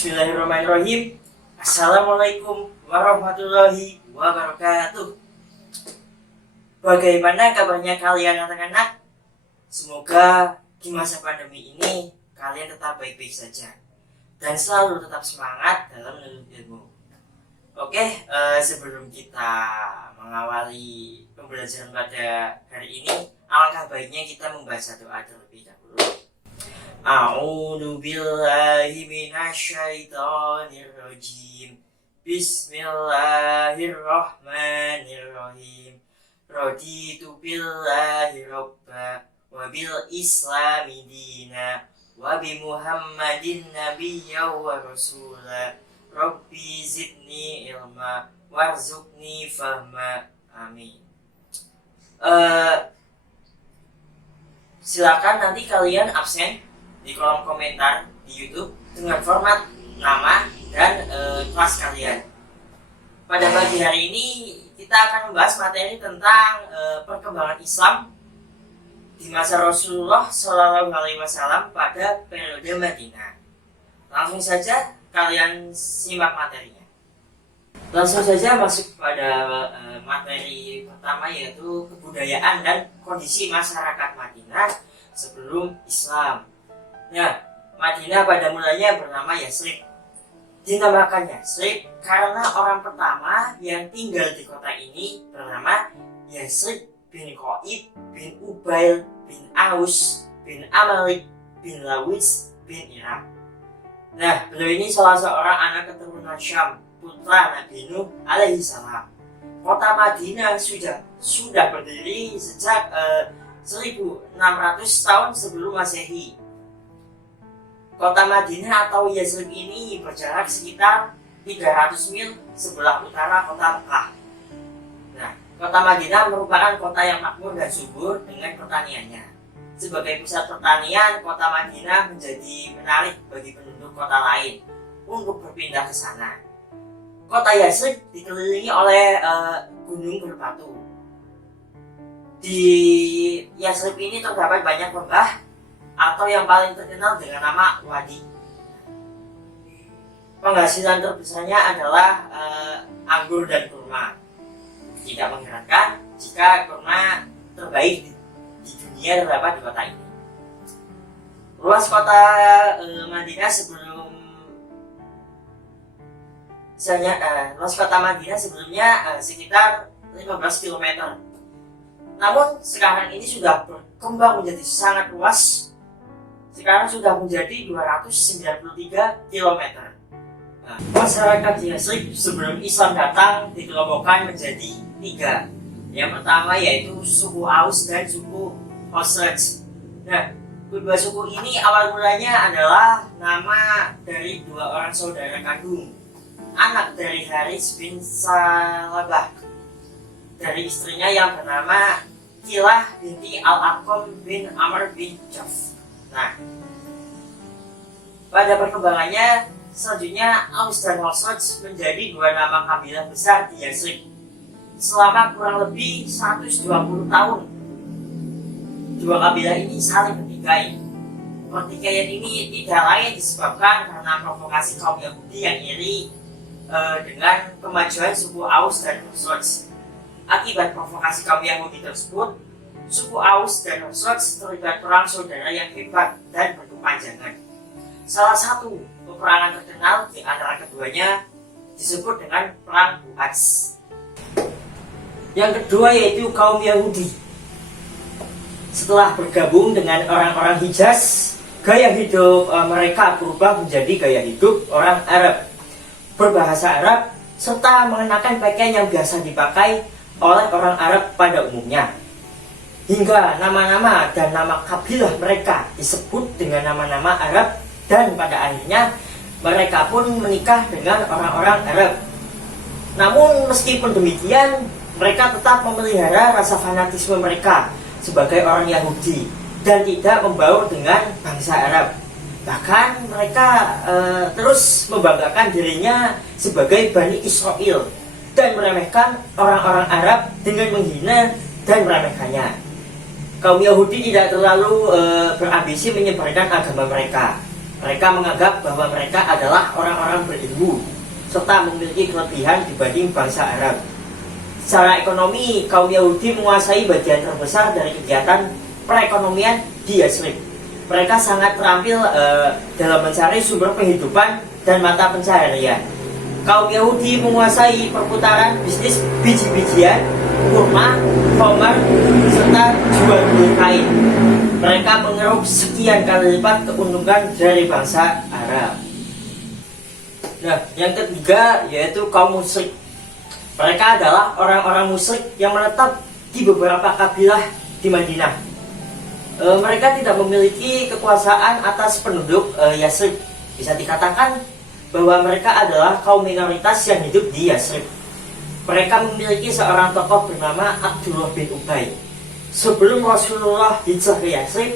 Bismillahirrahmanirrahim. Assalamualaikum warahmatullahi wabarakatuh. Bagaimana kabarnya kalian anak-anak? Semoga di masa pandemi ini kalian tetap baik-baik saja dan selalu tetap semangat dalam menuntut ilmu. Oke, sebelum kita mengawali pembelajaran pada hari ini, alangkah baiknya kita membaca doa terlebih dahulu. A'udzu billahi minasyaitonir rajim. Bismillahirrahmanirrahim. Raditu billahi robba wa bil islami dina wa bi Muhammadin nabiyya wa rasula. Rabbi zidni ilma warzuqni fahma. Amin. Silakan nanti kalian absen di kolom komentar di YouTube dengan format nama dan kelas kalian. Pada pagi hari ini kita akan membahas materi tentang perkembangan Islam di masa Rasulullah Shallallahu Alaihi Wasallam pada periode Madinah. Langsung saja kalian simak materinya. Langsung saja masuk pada materi pertama, yaitu kebudayaan dan kondisi masyarakat Madinah sebelum Islam. Nah, Madinah pada mulanya bernama Yasrib. Dinamakan Yasrib karena orang pertama yang tinggal di kota ini bernama Yasrib bin Qaib bin Ubail bin Aus bin Amalik bin Lawis bin Irak. Nah, beliau ini salah seorang anak keturunan Syam, putra Nabi Nuh alaihi salam. Kota Madinah sudah berdiri sejak 1600 tahun sebelum Masehi. Kota Madinah atau Yasrib ini berjarak sekitar 300 mil sebelah utara kota Mekah. Nah, kota Madinah merupakan kota yang makmur dan subur dengan pertaniannya. Sebagai pusat pertanian, kota Madinah menjadi menarik bagi penduduk kota lain untuk berpindah ke sana. Kota Yasrib dikelilingi oleh gunung berbatu. Di Yasrib ini terdapat banyak lembah atau yang paling terkenal dengan nama Wadi. Penghasilan terbesarnya adalah anggur dan kurma. Tidak mengherankan jika kurma terbaik di dunia terdapat di kota ini. Luas kota Madinah sebelumnya sekitar 15 km. Namun sekarang ini sudah berkembang menjadi sangat luas. Sekarang sudah menjadi 293 km. Nah, masyarakat Yasrib sebelum Islam datang dikelompokkan menjadi 3. Yang pertama yaitu suku Aus dan suku Khosraj. Nah, kedua suku ini awal mulanya adalah nama dari 2 orang saudara kandung, anak dari Haris bin Salabah, dari istrinya yang bernama Kilah binti Al-Aqam bin Amr bin Jaf. Nah, pada perkembangannya selanjutnya Aus dan Khosraj menjadi 2 nama kabilah besar di Yasrib. Selama kurang lebih 120 tahun, 2 kabilah ini saling bertikai. Pertikaian ini tidak lain disebabkan karena provokasi kaum Yahudi yang iri dengan kemajuan suku Aus dan Khosraj. Akibat provokasi kaum Yahudi tersebut, suku Aus dan Khosraj terlibat perang saudara yang hebat dan berkepanjangan. Salah satu peperangan terkenal di antara keduanya disebut dengan Perang Bu'ats. Yang kedua yaitu kaum Yahudi. Setelah bergabung dengan orang-orang Hijaz, gaya hidup mereka berubah menjadi gaya hidup orang Arab, berbahasa Arab, serta mengenakan pakaian yang biasa dipakai oleh orang Arab pada umumnya. Hingga nama-nama dan nama kabilah mereka disebut dengan nama-nama Arab, dan pada akhirnya mereka pun menikah dengan orang-orang Arab. Namun meskipun demikian, mereka tetap memelihara rasa fanatisme mereka sebagai orang Yahudi dan tidak membaur dengan bangsa Arab. Bahkan mereka terus membanggakan dirinya sebagai Bani Israel dan meremehkan orang-orang Arab dengan menghina dan meremehkannya. Kaum Yahudi tidak terlalu berambisi menyebarkan agama mereka. Mereka menganggap bahwa mereka adalah orang-orang berilmu serta memiliki kelebihan dibanding bangsa Arab. Secara ekonomi, kaum Yahudi menguasai bagian terbesar dari kegiatan perekonomian di Yathrib. Mereka sangat terampil dalam mencari sumber penghidupan dan mata pencaharian. Kaum Yahudi menguasai perputaran bisnis biji-bijian, kurma, homer, serta jual beli kain. Mereka mengeruk sekian kali lipat keuntungan dari bangsa Arab. Nah, yang ketiga yaitu kaum musyrik. Mereka adalah orang-orang musyrik yang menetap di beberapa kabilah di Madinah. Mereka tidak memiliki kekuasaan atas penduduk Yathrib. Bisa dikatakan bahwa mereka adalah kaum minoritas yang hidup di Yathrib. Mereka memiliki seorang tokoh bernama Abdullah bin Ubay. Sebelum Rasulullah hijrah ke Yathrib,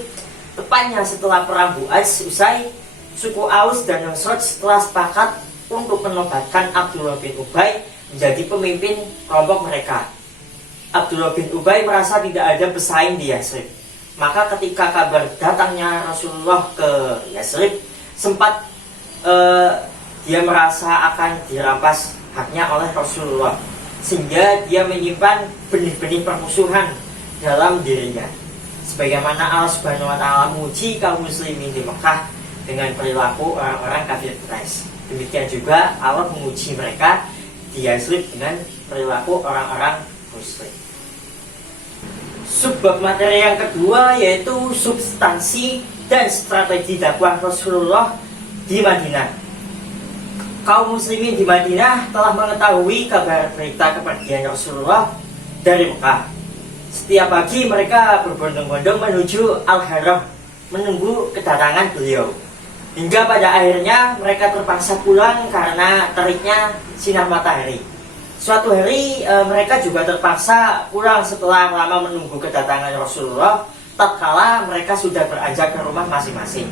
tepatnya setelah perang Bu'az usai, suku Aus dan Nasraj setelah sepakat untuk menobatkan Abdullah bin Ubay menjadi pemimpin kelompok mereka. Abdullah bin Ubay merasa tidak ada pesaing di Yathrib. Maka ketika kabar datangnya Rasulullah ke Yathrib, sempat dia merasa akan dirampas haknya oleh Rasulullah, sehingga dia menyimpan benih-benih permusuhan dalam dirinya. Sebagaimana Allah Subhanahu wa taala menguji kaum muslimin di Mekah dengan perilaku orang-orang kafir Quraisy. Demikian juga Allah menguji mereka di Yathrib dengan perilaku orang-orang muslim. Subbab materi yang kedua yaitu substansi dan strategi dakwah Rasulullah di Madinah. Kaum muslimin di Madinah telah mengetahui kabar berita kepergian Rasulullah dari Mekah. Setiap pagi mereka berbondong-bondong menuju Al-Haram menunggu kedatangan beliau. Hingga pada akhirnya mereka terpaksa pulang karena teriknya sinar matahari. Suatu hari mereka juga terpaksa pulang setelah lama menunggu kedatangan Rasulullah, tatkala mereka sudah beranjak ke rumah masing-masing.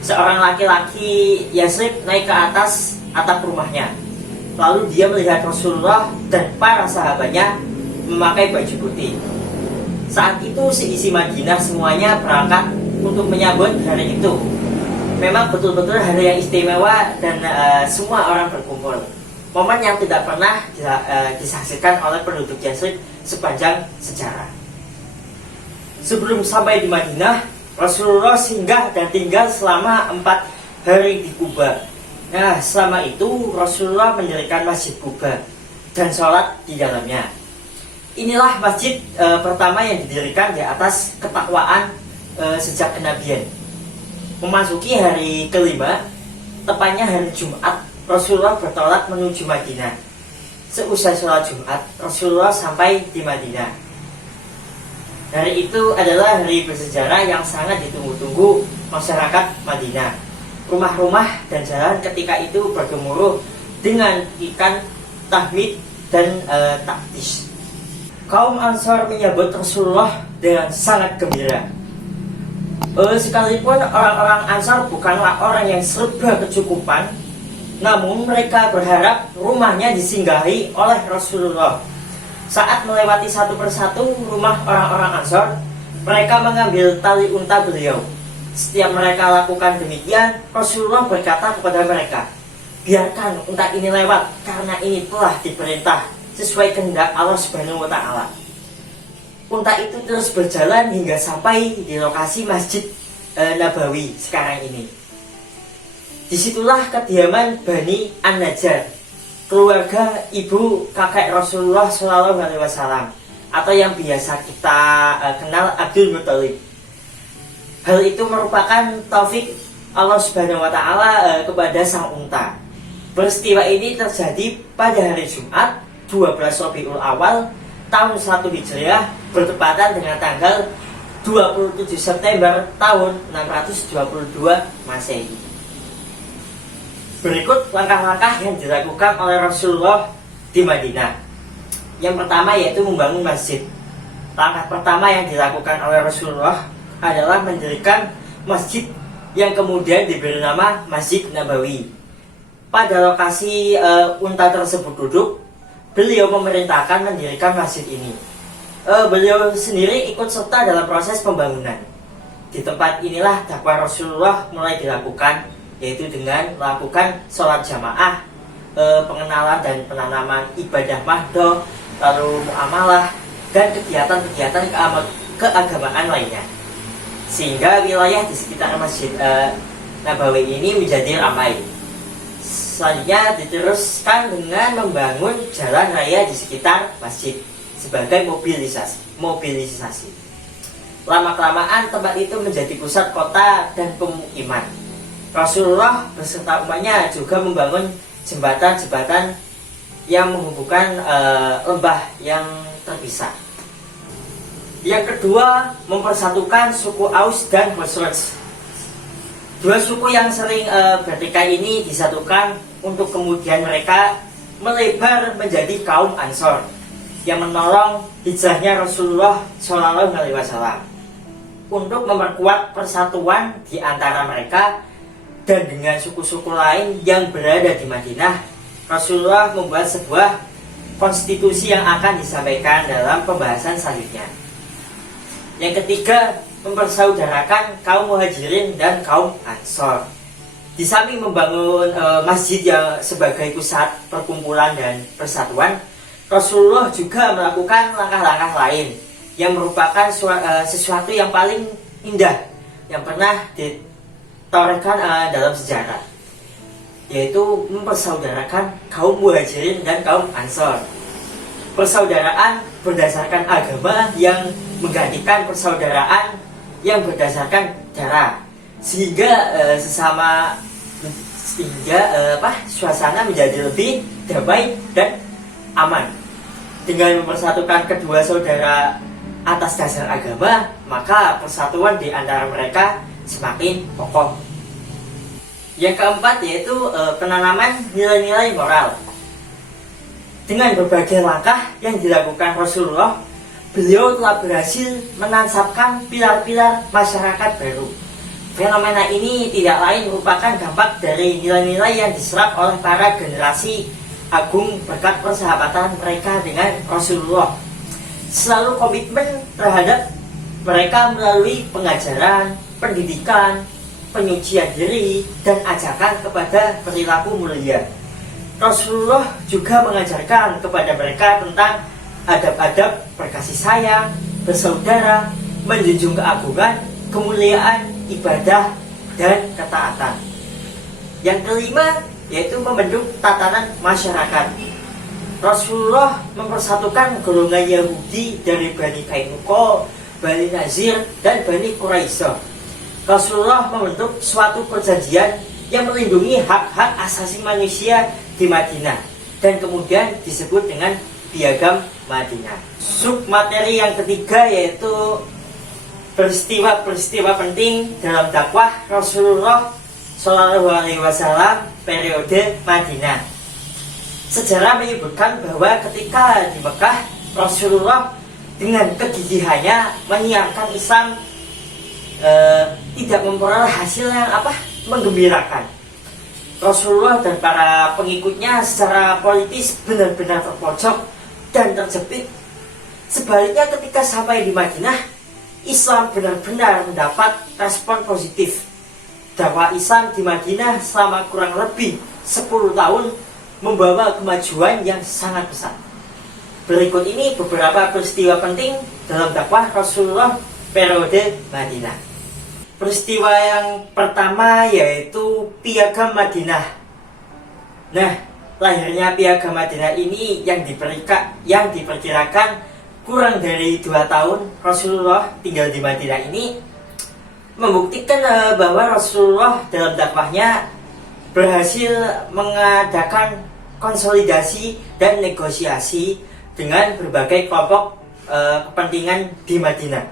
Seorang laki-laki Yathrib naik ke atas atap rumahnya. Lalu dia melihat Rasulullah dan para sahabatnya memakai baju putih. Saat itu seisi Madinah semuanya berangkat untuk menyambut hari itu. Memang betul-betul hari yang istimewa dan semua orang berkumpul. Momen yang tidak pernah disaksikan oleh penduduk Yathrib sepanjang sejarah. Sebelum sampai di Madinah, Rasulullah singgah dan tinggal selama 4 hari di Kuba. Nah, selama itu Rasulullah mendirikan Masjid Kuba dan sholat di dalamnya. Inilah masjid pertama yang didirikan di atas ketakwaan sejak kenabian. Memasuki hari kelima, tepatnya hari Jumat, Rasulullah bertolak menuju Madinah. Seusai sholat Jumat, Rasulullah sampai di Madinah. Hari itu adalah hari bersejarah yang sangat ditunggu-tunggu masyarakat Madinah. Rumah-rumah dan jalan ketika itu bergemuruh dengan ikan tahmid dan taktis. Kaum Ansar menyambut Rasulullah dengan sangat gembira. Sekalipun orang-orang Ansar bukanlah orang yang serba kecukupan, namun mereka berharap rumahnya disinggahi oleh Rasulullah. Saat melewati satu persatu rumah orang-orang Ansar, mereka mengambil tali unta beliau. Setiap mereka lakukan demikian, Rasulullah berkata kepada mereka, "Biarkan unta ini lewat, karena ini telah diperintah sesuai kehendak Allah Subhanahu wa taala." Unta itu terus berjalan hingga sampai di lokasi Masjid Nabawi sekarang ini. Disitulah kediaman Bani An-Najjar, keluarga ibu kakek Rasulullah SAW, atau yang biasa kita kenal Abdul Muthalib. Hal itu merupakan taufik Allah Subhanahu wa taala kepada sang unta. Peristiwa ini terjadi pada hari Jumat 12 Rabiul Awal tahun 1 Hijriah bertepatan dengan tanggal 27 September tahun 622 Masehi. Berikut langkah-langkah yang dilakukan oleh Rasulullah di Madinah. Yang pertama yaitu membangun masjid. Langkah pertama yang dilakukan oleh Rasulullah adalah mendirikan masjid yang kemudian diberi nama Masjid Nabawi. Pada lokasi unta tersebut duduk, beliau memerintahkan mendirikan masjid ini. Beliau sendiri ikut serta dalam proses pembangunan. Di tempat inilah dakwah Rasulullah mulai dilakukan, yaitu dengan melakukan sholat jamaah, pengenalan dan penanaman ibadah mahdoh, lalu muamalah, dan kegiatan-kegiatan keagamaan lainnya. Sehingga wilayah di sekitar Masjid Nabawi ini menjadi ramai. Selanjutnya diteruskan dengan membangun jalan raya di sekitar masjid sebagai mobilisasi. Lama-kelamaan tempat itu menjadi pusat kota dan pemukiman. Rasulullah beserta umatnya juga membangun jembatan-jembatan yang menghubungkan lembah yang terpisah. Yang kedua, mempersatukan suku Aus dan Khazraj. Dua suku yang sering bertikai ini disatukan untuk kemudian mereka melebar menjadi kaum Ansor yang menolong hijrahnya Rasulullah Shallallahu Alaihi Wasallam. Untuk memperkuat persatuan di antara mereka dan dengan suku-suku lain yang berada di Madinah, Rasulullah membuat sebuah konstitusi yang akan disampaikan dalam pembahasan selanjutnya. Yang ketiga, mempersaudarakan kaum Muhajirin dan kaum Ansor. Di samping membangun masjid yang sebagai pusat perkumpulan dan persatuan, Rasulullah juga melakukan langkah-langkah lain yang merupakan sesuatu yang paling indah yang pernah ditorehkan dalam sejarah, yaitu mempersaudarakan kaum Muhajirin dan kaum Ansor. Persaudaraan berdasarkan agama yang menggantikan persaudaraan yang berdasarkan darah, sehingga suasana menjadi lebih damai dan aman. Dengan mempersatukan kedua saudara atas dasar agama, maka persatuan di antara mereka semakin kokoh. Yang keempat yaitu penanaman nilai-nilai moral. Dengan berbagai langkah yang dilakukan Rasulullah, beliau telah berhasil menancapkan pilar-pilar masyarakat baru. Fenomena ini tidak lain merupakan dampak dari nilai-nilai yang diserap oleh para generasi agung berkat persahabatan mereka dengan Rasulullah. Selalu komitmen terhadap mereka melalui pengajaran, pendidikan, penyucian diri, dan ajakan kepada perilaku mulia. Rasulullah juga mengajarkan kepada mereka tentang adab-adab berkasih sayang, bersaudara, menjunjung keagungan, kemuliaan, ibadah, dan ketaatan. Yang kelima yaitu membentuk tatanan masyarakat. Rasulullah mempersatukan golongan Yahudi dari Bani Kainuqa, Bani Nazir, dan Bani Quraisyah. Rasulullah membentuk suatu perjanjian yang melindungi hak-hak asasi manusia di Madinah dan kemudian disebut dengan Piagam Madinah. Submateri yang ketiga yaitu peristiwa-peristiwa penting dalam dakwah Rasulullah Shallallahu Alaihi Wasallam periode Madinah. Sejarah menyebutkan bahwa ketika di Mekah, Rasulullah dengan kegigihannya menyiarkan Islam tidak memperoleh hasil yang menggembirakan. Rasulullah dan para pengikutnya secara politis benar-benar terpojok dan terjepit. Sebaliknya ketika sampai di Madinah, Islam benar-benar mendapat respon positif. Dakwah Islam di Madinah selama kurang lebih 10 tahun membawa kemajuan yang sangat besar. Berikut ini beberapa peristiwa penting dalam dakwah Rasulullah periode Madinah. Peristiwa yang pertama yaitu Piagam Madinah. Nah, lahirnya Piagam Madinah ini yang diperkirakan kurang dari 2 tahun Rasulullah tinggal di Madinah ini membuktikan bahwa Rasulullah dalam dakwahnya berhasil mengadakan konsolidasi dan negosiasi dengan berbagai kelompok kepentingan di Madinah.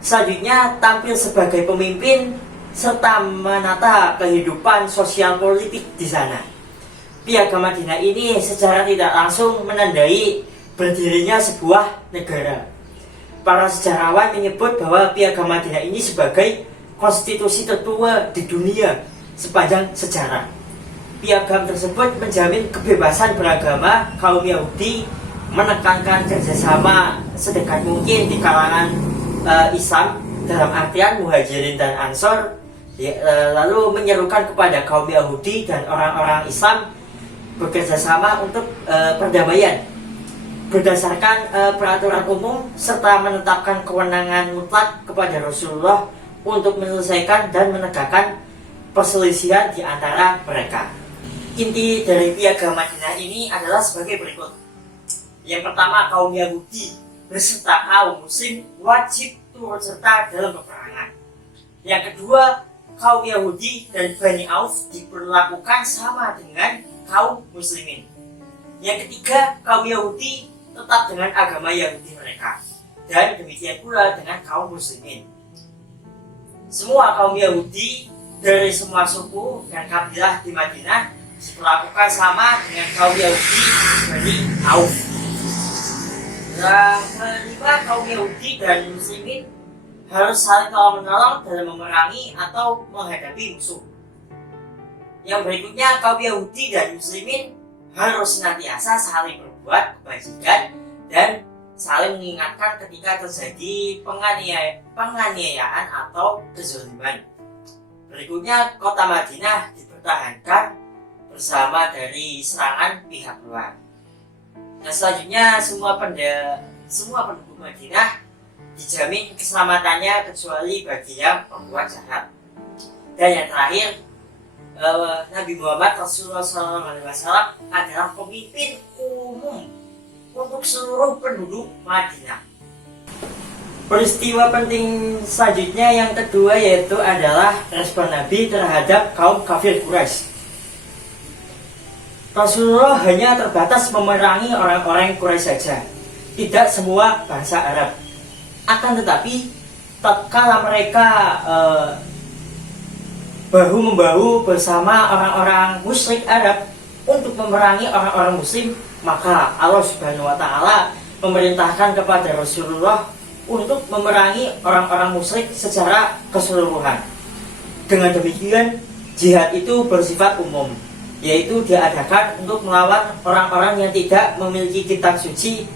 Selanjutnya tampil sebagai pemimpin serta menata kehidupan sosial politik di sana. Piagam Madinah ini secara tidak langsung menandai berdirinya sebuah negara. Para sejarawan menyebut bahwa Piagam Madinah ini sebagai konstitusi tertua di dunia sepanjang sejarah. Piagam tersebut menjamin kebebasan beragama kaum Yahudi, menekankan kerjasama sedekat mungkin di kalangan Islam dalam artian Muhajirin dan Ansor, lalu menyerukan kepada kaum Yahudi dan orang-orang Islam bekerjasama untuk perdamaian berdasarkan peraturan umum serta menetapkan kewenangan mutlak kepada Rasulullah untuk menyelesaikan dan menegakkan perselisihan di antara mereka. Inti dari Piagam Madinah ini adalah sebagai berikut. Yang pertama, kaum Yahudi beserta kaum Muslim wajib turut serta dalam peperangan. Yang kedua, kaum Yahudi dan Bani Auf diperlakukan sama dengan kaum Muslimin. Yang ketiga, kaum Yahudi tetap dengan agama Yahudi mereka, dan demikian pula dengan kaum Muslimin. Semua kaum Yahudi dari semua suku dan kabilah di Madinah diperlakukan sama dengan kaum Yahudi Bani Auf. Yang kelima, kaum Yahudi dan Muslimin harus saling tolong-menolong dalam memerangi atau menghadapi musuh. Yang berikutnya, kaum Yahudi dan Muslimin harus senantiasa saling berbuat kebajikan dan saling mengingatkan ketika terjadi penganiayaan atau kezaliman. Berikutnya, kota Madinah dipertahankan bersama dari serangan pihak luar. Nah, selanjutnya semua penduduk Madinah dijamin keselamatannya kecuali bagi yang berbuat jahat. Dan yang terakhir, Nabi Muhammad Rasulullah SAW adalah pemimpin umum untuk seluruh penduduk Madinah. Peristiwa penting selanjutnya yang kedua yaitu adalah respon Nabi terhadap kaum kafir Quraisy. Rasulullah hanya terbatas memerangi orang-orang Quraisy saja, tidak semua bangsa Arab. Akan tetapi, tatkala mereka bahu-membahu bersama orang-orang musyrik Arab untuk memerangi orang-orang Muslim, maka Allah Subhanahu wa Ta'ala memerintahkan kepada Rasulullah untuk memerangi orang-orang musyrik secara keseluruhan. Dengan demikian, jihad itu bersifat umum, yaitu diadakan untuk melawan orang-orang yang tidak memiliki kitab suci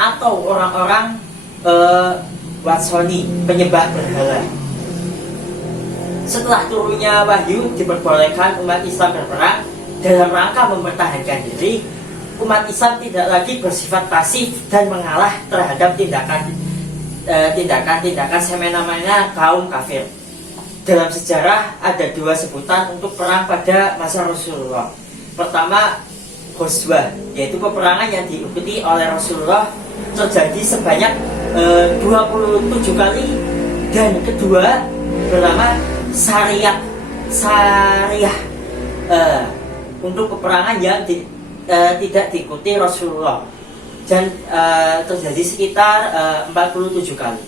atau orang-orang Watsoni, penyembah berhala. Setelah turunnya wahyu, diperbolehkan umat Islam berperang dalam rangka mempertahankan diri. Umat Islam tidak lagi bersifat pasif dan mengalah terhadap tindakan semena-mena kaum kafir. Dalam sejarah ada dua sebutan untuk perang pada masa Rasulullah. Pertama, Ghazwah, yaitu peperangan yang diikuti oleh Rasulullah terjadi sebanyak 27 kali, dan kedua bernama Sariyah untuk peperangan yang tidak diikuti Rasulullah dan terjadi sekitar 47 kali.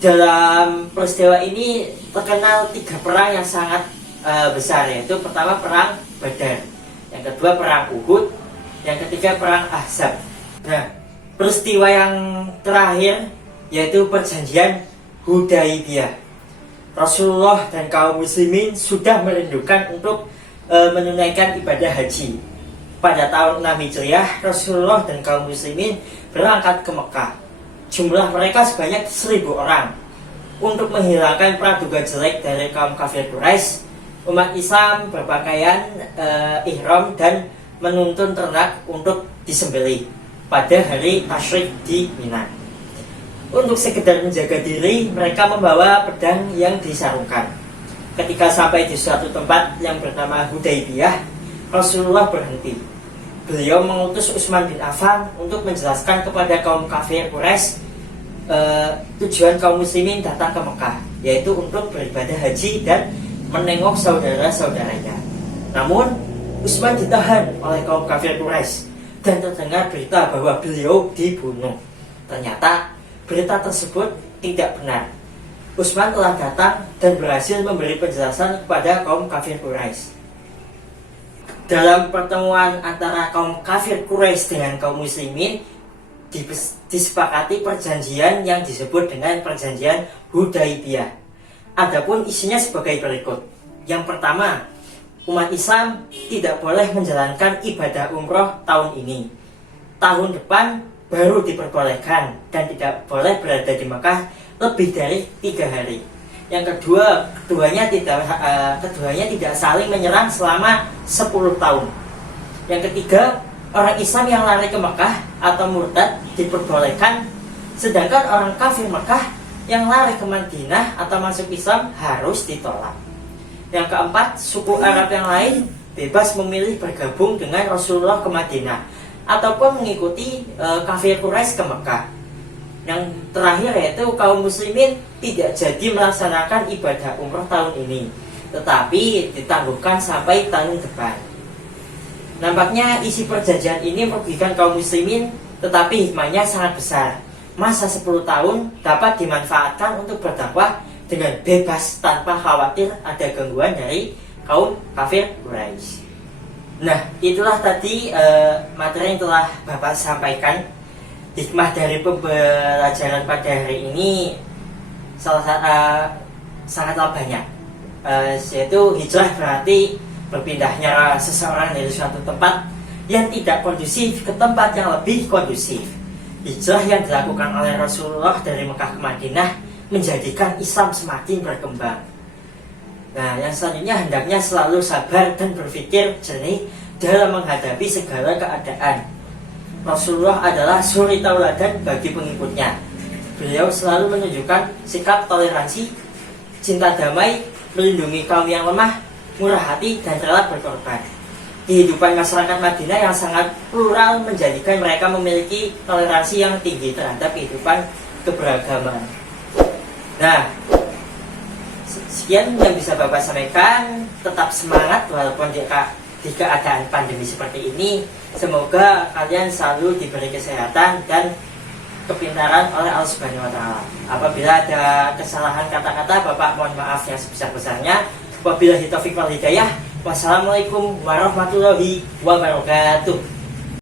Dalam peristiwa ini terkenal 3 perang yang sangat besar, yaitu pertama perang Badar, yang kedua perang Uhud, yang ketiga perang Ahzab. Nah, peristiwa yang terakhir yaitu perjanjian Hudaibiyah. Rasulullah dan kaum muslimin sudah merindukan untuk menunaikan ibadah haji. Pada tahun 6 Hijriah, Rasulullah dan kaum muslimin berangkat ke Mekah. Jumlah mereka sebanyak 1000 orang. Untuk menghilangkan praduga jelek dari kaum kafir Quraisy, umat Islam berpakaian ihram dan menuntun ternak untuk disembelih pada hari tasyrik di Mina. Untuk sekedar menjaga diri, mereka membawa pedang yang disarungkan. Ketika sampai di suatu tempat yang bernama Hudaibiyah, Rasulullah berhenti. Beliau mengutus Utsman bin Affan untuk menjelaskan kepada kaum kafir Quraisy tujuan kaum muslimin datang ke Mekah, yaitu untuk beribadah haji dan menengok saudara-saudaranya. Namun, Utsman ditahan oleh kaum kafir Quraisy dan terdengar berita bahwa beliau dibunuh. Ternyata berita tersebut tidak benar. Utsman telah datang dan berhasil memberi penjelasan kepada kaum kafir Quraisy. Dalam pertemuan antara kaum kafir Quraisy dengan kaum muslimin, disepakati perjanjian yang disebut dengan perjanjian Hudaibiyah. Adapun isinya sebagai berikut. Yang pertama, umat Islam tidak boleh menjalankan ibadah umroh tahun ini. Tahun depan baru diperbolehkan dan tidak boleh berada di Mekah lebih dari 3 hari. Yang kedua, keduanya tidak saling menyerang selama 10 tahun. Yang ketiga, orang Islam yang lari ke Mekah atau murtad diperbolehkan, sedangkan orang kafir Mekah yang lari ke Madinah atau masuk Islam harus ditolak. Yang keempat, suku Arab yang lain bebas memilih bergabung dengan Rasulullah ke Madinah ataupun mengikuti kafir Quraisy ke Mekah. Yang terakhir yaitu kaum muslimin tidak jadi melaksanakan ibadah umroh tahun ini, tetapi ditangguhkan sampai tahun depan. Nampaknya isi perjanjian ini merugikan kaum muslimin, tetapi hikmahnya sangat besar. Masa 10 tahun dapat dimanfaatkan untuk berdakwah dengan bebas tanpa khawatir ada gangguan dari kaum kafir Quraisy. Nah, itulah tadi materi yang telah Bapak sampaikan. Hikmah dari pembelajaran pada hari ini sangatlah banyak, yaitu hijrah berarti berpindahnya seseorang dari suatu tempat yang tidak kondusif ke tempat yang lebih kondusif. Hijrah yang dilakukan oleh Rasulullah dari Mekah ke Madinah menjadikan Islam semakin berkembang. Nah, yang selanjutnya hendaknya selalu sabar dan berpikir jernih dalam menghadapi segala keadaan. Rasulullah adalah suri tauladan bagi pengikutnya. Beliau selalu menunjukkan sikap toleransi, cinta damai, melindungi kaum yang lemah, murah hati, dan rela berkorban. Kehidupan masyarakat Madinah yang sangat plural menjadikan mereka memiliki toleransi yang tinggi terhadap kehidupan keberagaman. Nah, sekian yang bisa Bapak sampaikan. Tetap semangat walaupun di keadaan pandemi seperti ini. Semoga kalian selalu diberi kesehatan dan kepintaran oleh Allah Subhanahu wa Ta'ala. Apabila ada kesalahan kata-kata, Bapak mohon maaf yang sebesar-besarnya. Wabillahi taufiq wal hidayah. Wassalamualaikum warahmatullahi wabarakatuh.